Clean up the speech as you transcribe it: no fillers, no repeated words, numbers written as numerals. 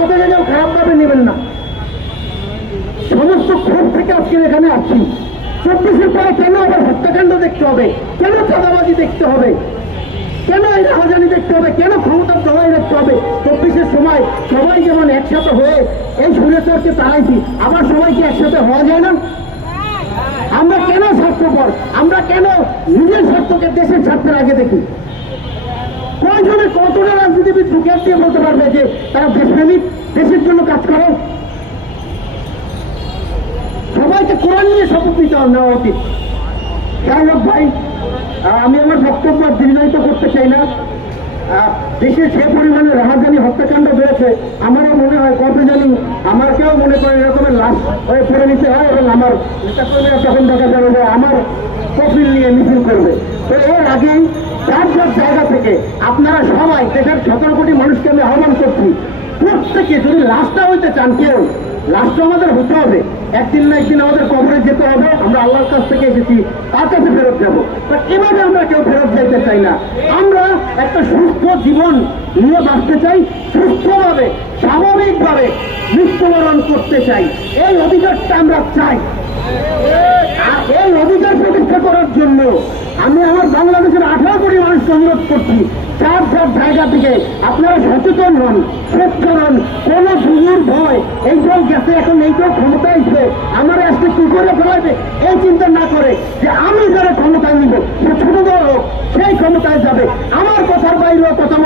কথাকে কেউ খারাপভাবে নেবেন না। সমস্ত ক্ষোভ থেকে আজকে এখানে আসছি। 24-এর পরে কেন আবার হত্যাকাণ্ড দেখতে হবে, কেন চাঁদাবাজি দেখতে হবে, কেন এই রাহাজানি দেখতে হবে, কেন ক্ষমতার লড়াই দেখতে হবে? 24-এর সময় সবাই যেমন একসাথে হয়ে এই সুরেশ্বরকে তাড়াইছি, আবার সবাইকে একসাথে হওয়া যায় না? আমরা কেন স্বার্থপর? আমরা কেন নিজের স্বার্থকে দেশের স্বার্থের আগে দেখি? কয়জনের কতটা রাজনীতিবিদ ঢুকে দিয়ে বলতে পারবে যে তারা দেশপ্রেমিক, দেশের জন্য কাজ করে? সবাইকে কোরআন নিয়ে শপথ নিতে নেওয়া উচিত। যাই হোক ভাই, আমি আমার বক্তব্য দীর্ঘায়িত করতে চাই না। দেশে যে পরিমাণে রাহাজানি হত্যাকাণ্ড বেড়েছে, আমারও মনে হয় কবে জানি আমাকেও মনে করে এরকমের লাশ হয়ে পড়ে নিতে হয়, এবং আমার নেতাকর্মীরা তখন দেখা যাবে যে আমার কফিল নিয়ে মিছিল করবে। তো এর আগেই যার যার জায়গা থেকে আপনারা সবাই, দেশের 17 কোটি মানুষকে আমি আহ্বান করছি, প্রত্যেকে যদি লাশটা হইতে চান, কেউ লাশটা আমাদের হতে হবে, একদিন না একদিন আমাদের কবরে যেতে হবে। আমরা আল্লাহর কাছ থেকে এসেছি, তার কাছে ফেরত যাবো। এভাবে আমরা কেউ ফেরত যাইতে চাই না। আমরা একটা সুস্থ জীবন নিয়ে বাঁচতে চাই, সুস্থভাবে স্বাভাবিকভাবে মৃত্যুবরণ করতে চাই। এই অধিকারটা আমরা চাই। আর এই অধিকার প্রতিষ্ঠা করার জন্য আমি আমার বাংলাদেশের 18 কোটি মানুষকে অনুরোধ করছি, যার যার জায়গা থেকে আপনারা সচেতন হন, সোচ্চার হন। কোনো দুজুর ভয়, এই দল গেছে এখন এই দল ক্ষমতায় এসে আমার আসলে কি করে ফেলাবে, এই চিন্তা না করে যে আমি যারা ক্ষমতায় নিব, সে ছোট দল হোক, সেই ক্ষমতায় যাবে। আমার কথার বাইরেও কথা